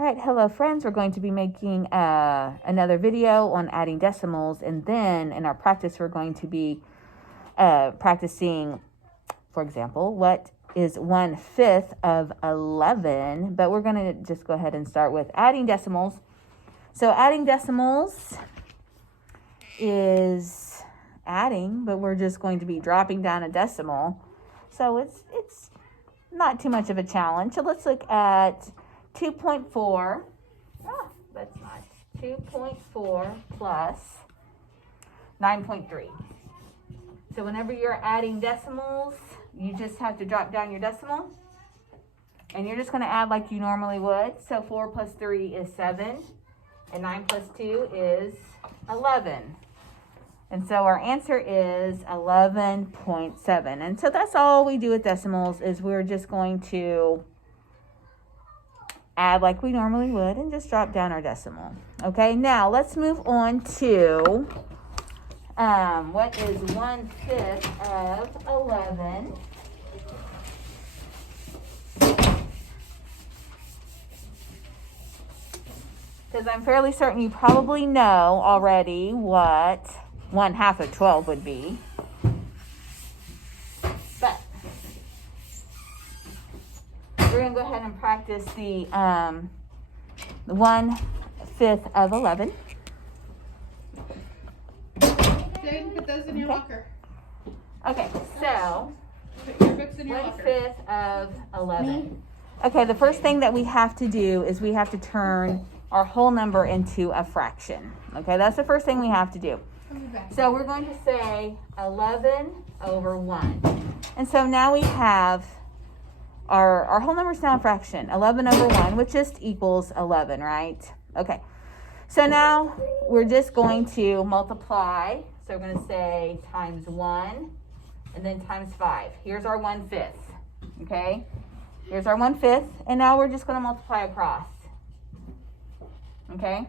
All right, hello friends. We're going to be making another video on adding decimals, and then in our practice we're going to be practicing, for example, what is 1/5 of 11, but we're going to just go ahead and start with adding decimals. So adding decimals is adding, but we're just going to be dropping down a decimal. So it's not too much of a challenge. So let's look at 2.4. That's not 2.4 plus 9.3. So whenever you're adding decimals, you just have to drop down your decimal, and you're just going to add like you normally would. So 4 plus 3 is 7, and 9 plus 2 is 11. And so our answer is 11.7. And so that's all we do with decimals, is we're just going to add like we normally would and just drop down our decimal. Okay, now let's move on to what is 1/5 of 11. Because I'm fairly certain you probably know already what 1/2 of 12 would be. But we're going to go ahead and practice the 1/5 of 11. Jaden, put those in your locker. Okay, so Put your books in your locker. 1/5 of 11. Okay, the first thing that we have to do is we have to turn our whole number into a fraction. Okay, that's the first thing we have to do. So we're going to say 11 over 1. And so now we have our whole number is now a fraction. 11 over 1, which just equals 11, right? Okay. So now we're just going to multiply. So we're going to say times 1 and then times 5. Here's our 1/5. Okay? Here's our 1/5. And now we're just going to multiply across. Okay?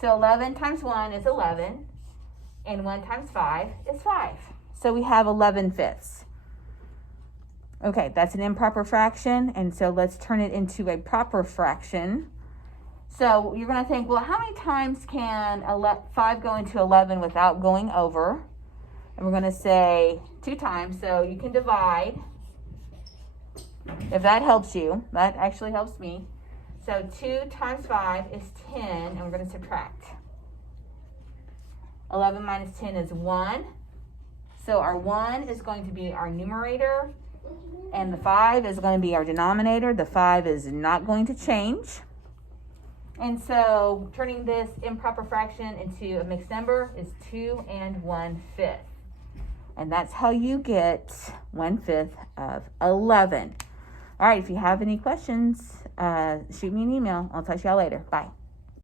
So 11 times 1 is 11. And 1 times 5 is 5. So we have 11/5. Okay, that's an improper fraction. And so let's turn it into a proper fraction. So you're going to think, well, how many times can 5 go into 11 without going over? And we're going to say 2 times. So you can divide. If that helps you, that actually helps me. So 2 times 5 is 10, and we're going to subtract. 11 minus 10 is 1. So our 1 is going to be our numerator, and the 5 is going to be our denominator. The 5 is not going to change. And so turning this improper fraction into a mixed number is 2 and 1/5. And that's how you get 1/5 of 11. All right, if you have any questions, shoot me an email. I'll talk to y'all later. Bye.